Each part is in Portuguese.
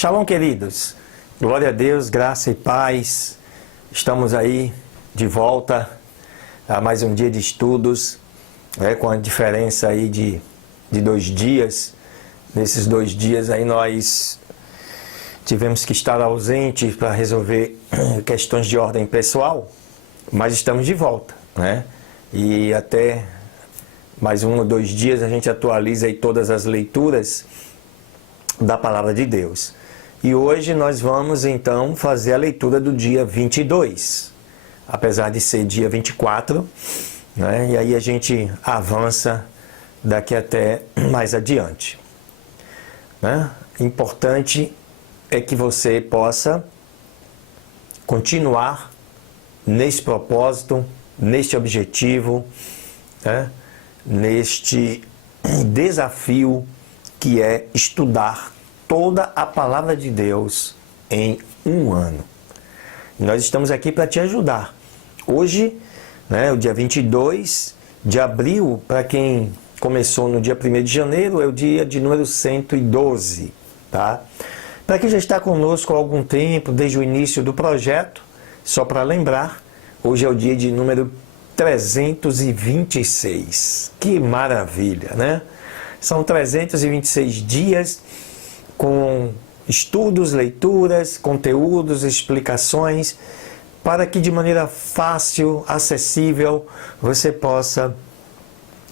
Shalom, queridos. Glória a Deus, graça e paz. Estamos aí de volta a mais um dia de estudos, com a diferença aí de 2 dias. Nesses 2 dias aí nós tivemos que estar ausentes para resolver questões de ordem pessoal, mas estamos de volta, né? E até mais 1 ou 2 dias a gente atualiza aí todas as leituras da Palavra de Deus. E hoje nós vamos então fazer a leitura do dia 22, apesar de ser dia 24, né? E aí a gente avança daqui até mais adiante, né? Importante é que você possa continuar nesse propósito, neste objetivo, né? Neste desafio que é estudar toda a Palavra de Deus em 1 ano. E nós estamos aqui para te ajudar. Hoje, o dia 22 de abril, para quem começou no dia 1º de janeiro, é o dia de número 112, tá? Para quem já está conosco há algum tempo, desde o início do projeto, só para lembrar, hoje é o dia de número 326. Que maravilha, né? São 326 dias com estudos, leituras, conteúdos, explicações, para que de maneira fácil, acessível, você possa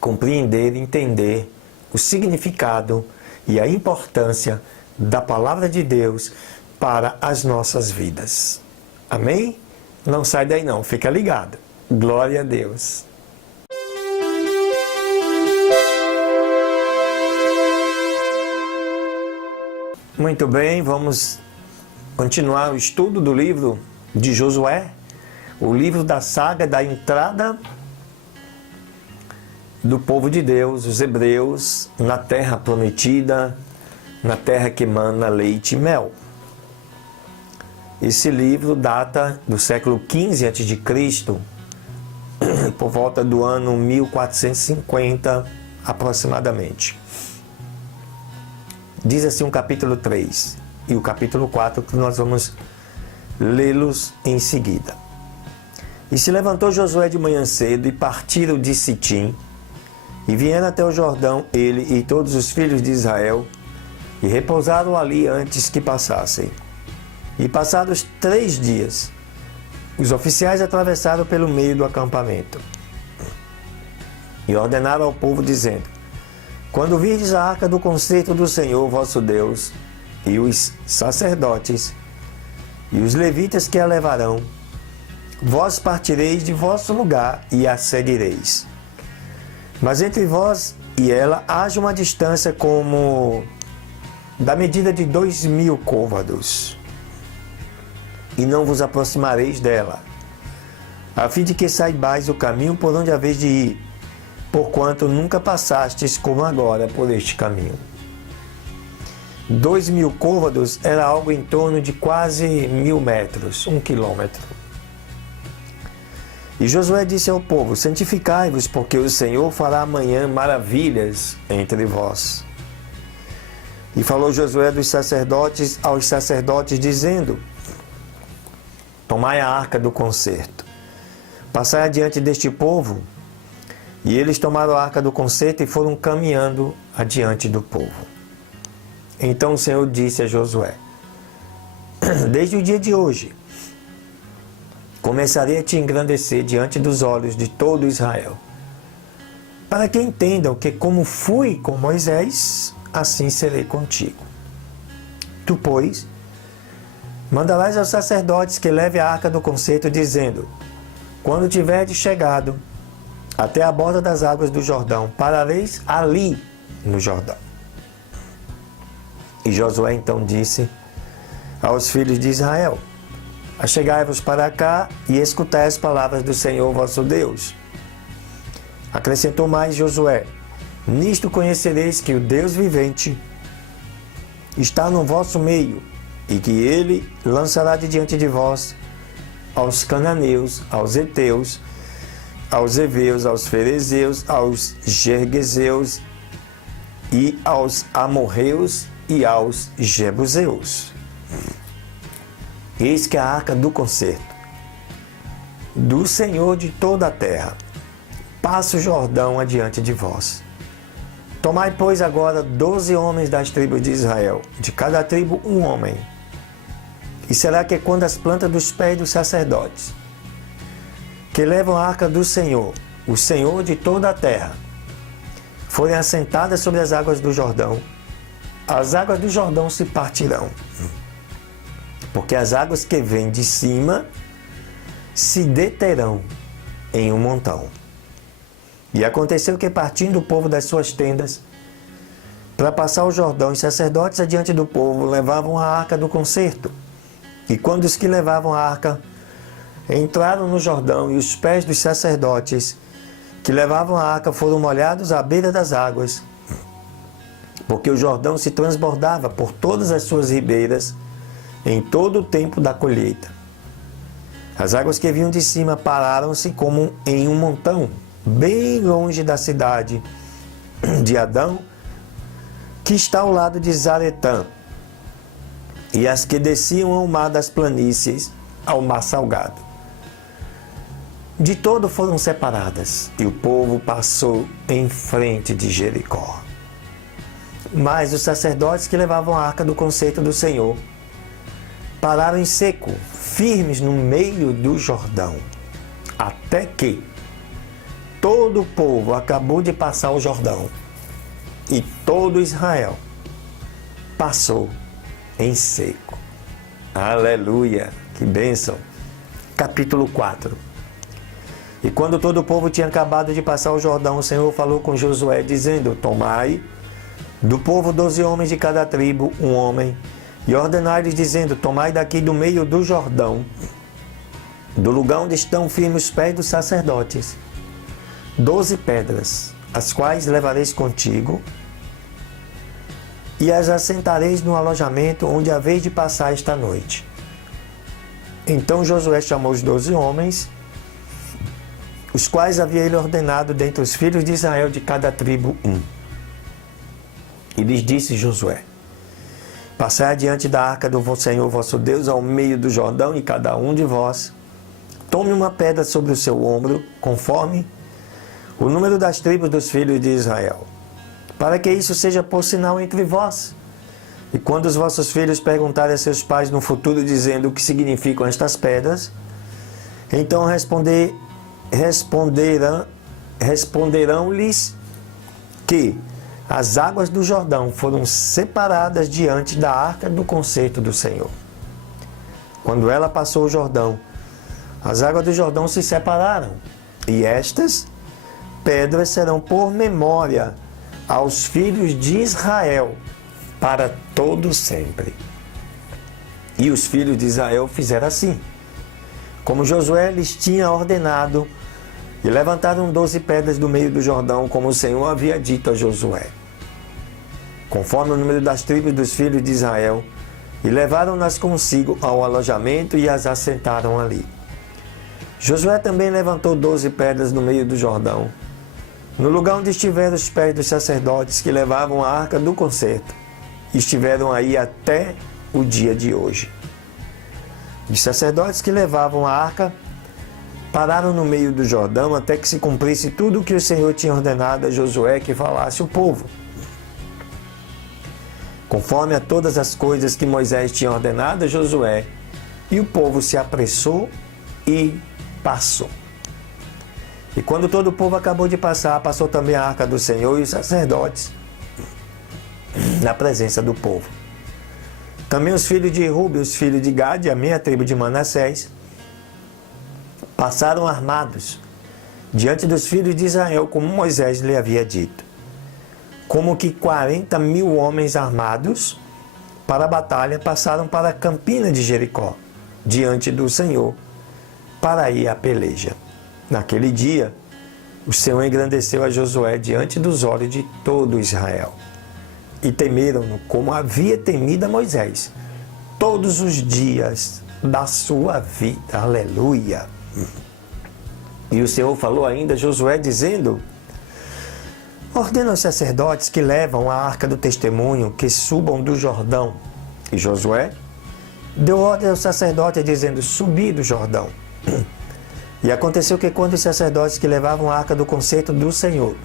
compreender, entender o significado e a importância da Palavra de Deus para as nossas vidas. Amém? Não sai daí não, fica ligado. Glória a Deus. Muito bem, vamos continuar o estudo do livro de Josué, o livro da saga da entrada do povo de Deus, os hebreus, na terra prometida, na terra que emana leite e mel. Esse livro data do século XV a.C., por volta do ano 1450 aproximadamente. Diz assim o capítulo 3 e o capítulo 4, que nós vamos lê-los em seguida. E se levantou Josué de manhã cedo e partiram de Sitim, e vieram até o Jordão, ele e todos os filhos de Israel, e repousaram ali antes que passassem. E passados 3 dias, os oficiais atravessaram pelo meio do acampamento, e ordenaram ao povo, dizendo: quando virdes a arca do concerto do Senhor vosso Deus, e os sacerdotes, e os levitas que a levarão, vós partireis de vosso lugar e a seguireis. Mas entre vós e ela haja uma distância como da medida de 2.000 côvados, e não vos aproximareis dela, a fim de que saibais o caminho por onde haveis de ir, porquanto nunca passastes como agora por este caminho. 2.000 côvados era algo em torno de quase 1.000 metros, 1 quilômetro. E Josué disse ao povo: santificai-vos, porque o Senhor fará amanhã maravilhas entre vós. E falou Josué dos sacerdotes aos sacerdotes, dizendo: tomai a arca do concerto, passai adiante deste povo. E eles tomaram a arca do concerto e foram caminhando adiante do povo. Então o Senhor disse a Josué: desde o dia de hoje, começarei a te engrandecer diante dos olhos de todo Israel, para que entendam que como fui com Moisés, assim serei contigo. Tu, pois, mandarás aos sacerdotes que levem a arca do concerto, dizendo: quando tiverdes chegado até a borda das águas do Jordão, parareis ali no Jordão. E Josué então disse aos filhos de Israel: achegai-vos para cá e escutai as palavras do Senhor vosso Deus. Acrescentou mais Josué: nisto conhecereis que o Deus vivente está no vosso meio, e que ele lançará de diante de vós aos cananeus, aos heteus, aos heveus, aos ferezeus, aos gergeseus e aos amorreus e aos jebuseus. Eis que a arca do concerto do Senhor de toda a terra passa o Jordão adiante de vós. Tomai, pois, agora 12 homens das tribos de Israel, de cada tribo um homem. E será que quando as plantas dos pés dos sacerdotes, que levam a arca do Senhor, o Senhor de toda a terra, forem assentadas sobre as águas do Jordão, as águas do Jordão se partirão. Porque as águas que vêm de cima se deterão em um montão. E aconteceu que, partindo o povo das suas tendas, para passar o Jordão, os sacerdotes adiante do povo levavam a arca do concerto. E quando os que levavam a arca entraram no Jordão, e os pés dos sacerdotes que levavam a arca foram molhados à beira das águas, porque o Jordão se transbordava por todas as suas ribeiras em todo o tempo da colheita. As águas que vinham de cima pararam-se como em um montão, bem longe da cidade de Adão, que está ao lado de Zaretã, e as que desciam ao mar das planícies, ao mar salgado. De todo foram separadas, e o povo passou em frente de Jericó. Mas os sacerdotes que levavam a arca do concerto do Senhor pararam em seco, firmes no meio do Jordão, até que todo o povo acabou de passar o Jordão, e todo Israel passou em seco. Aleluia! Que bênção! Capítulo 4. E quando todo o povo tinha acabado de passar o Jordão, o Senhor falou com Josué, dizendo: tomai do povo 12 homens de cada tribo, um homem, e ordenai-lhes, dizendo: tomai daqui do meio do Jordão, do lugar onde estão firmes os pés dos sacerdotes, 12 pedras, as quais levareis contigo, e as assentareis no alojamento onde haveis de passar esta noite. Então Josué chamou os 12 homens, os quais havia ele ordenado dentre os filhos de Israel de cada tribo um. E lhes disse Josué: passai adiante da arca do Senhor vosso Deus ao meio do Jordão, e cada um de vós tome uma pedra sobre o seu ombro, conforme o número das tribos dos filhos de Israel, para que isso seja por sinal entre vós. E quando os vossos filhos perguntarem a seus pais no futuro, dizendo: o que significam estas pedras? Então responderão-lhes que as águas do Jordão foram separadas diante da arca do concerto do Senhor. Quando ela passou o Jordão, as águas do Jordão se separaram, e estas pedras serão por memória aos filhos de Israel para todo sempre. E os filhos de Israel fizeram assim, como Josué lhes tinha ordenado, e levantaram 12 pedras do meio do Jordão, como o Senhor havia dito a Josué, conforme o número das tribos dos filhos de Israel, e levaram-nas consigo ao alojamento e as assentaram ali. Josué também levantou 12 pedras no meio do Jordão, no lugar onde estiveram os pés dos sacerdotes que levavam a arca do concerto, e estiveram aí até o dia de hoje. Os sacerdotes que levavam a arca pararam no meio do Jordão até que se cumprisse tudo o que o Senhor tinha ordenado a Josué que falasse o povo, conforme a todas as coisas que Moisés tinha ordenado a Josué, e o povo se apressou e passou. E quando todo o povo acabou de passar, passou também a arca do Senhor e os sacerdotes na presença do povo. Também os filhos de Rúben, os filhos de Gade, a meia tribo de Manassés, passaram armados diante dos filhos de Israel, como Moisés lhe havia dito. Como que 40.000 homens armados para a batalha passaram para a campina de Jericó, diante do Senhor, para ir à peleja. Naquele dia, o Senhor engrandeceu a Josué diante dos olhos de todo Israel. E temeram-no como havia temido a Moisés todos os dias da sua vida. Aleluia! E o Senhor falou ainda a Josué, dizendo: ordena aos sacerdotes que levam a arca do testemunho que subam do Jordão. E Josué deu ordem ao sacerdote dizendo, subi do Jordão. E aconteceu que quando os sacerdotes que levavam a arca do concerto do Senhor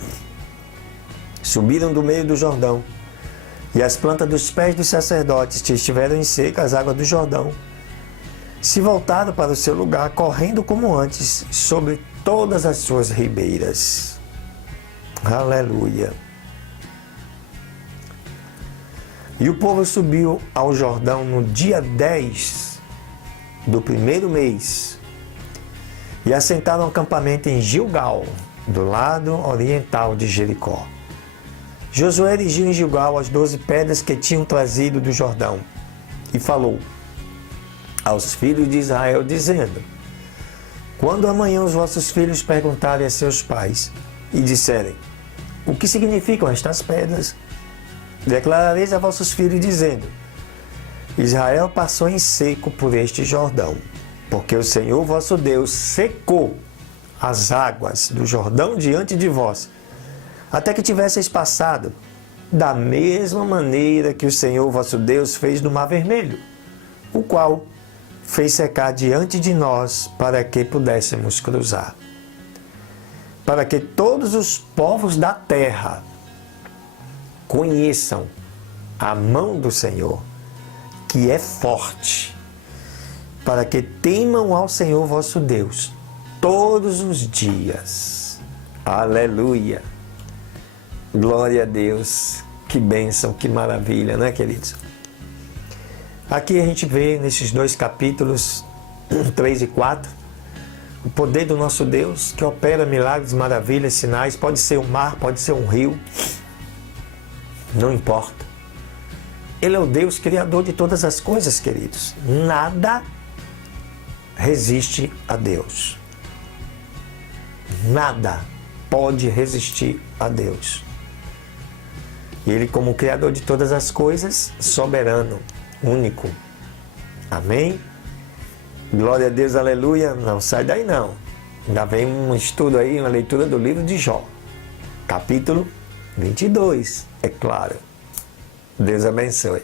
subiram do meio do Jordão, e as plantas dos pés dos sacerdotes estiveram em seca, as águas do Jordão se voltaram para o seu lugar, correndo como antes, sobre todas as suas ribeiras. Aleluia! E o povo subiu ao Jordão no dia 10 do primeiro mês, e assentaram acampamento em Gilgal, do lado oriental de Jericó. Josué erigiu em Gilgal as 12 pedras que tinham trazido do Jordão, e falou aos filhos de Israel, dizendo, quando amanhã os vossos filhos perguntarem a seus pais, e disserem, o que significam estas pedras? Declarareis a vossos filhos, dizendo, Israel passou em seco por este Jordão, porque o Senhor vosso Deus secou as águas do Jordão diante de vós, até que tivesseis passado, da mesma maneira que o Senhor vosso Deus fez no Mar Vermelho, o qual fez secar diante de nós para que pudéssemos cruzar. Para que todos os povos da terra conheçam a mão do Senhor, que é forte, para que temam ao Senhor vosso Deus todos os dias. Aleluia! Glória a Deus! Que bênção, que maravilha, né, queridos? Aqui a gente vê nesses dois capítulos, 3 e 4, o poder do nosso Deus que opera milagres, maravilhas, sinais. Pode ser um mar, pode ser um rio, não importa. Ele é o Deus criador de todas as coisas, queridos. Nada resiste a Deus. Nada pode resistir a Deus. E Ele, como criador de todas as coisas, soberano, único. Amém? Glória a Deus, aleluia. Não sai daí não. Ainda vem um estudo aí, uma leitura do livro de Jó. Capítulo 22, é claro. Deus abençoe.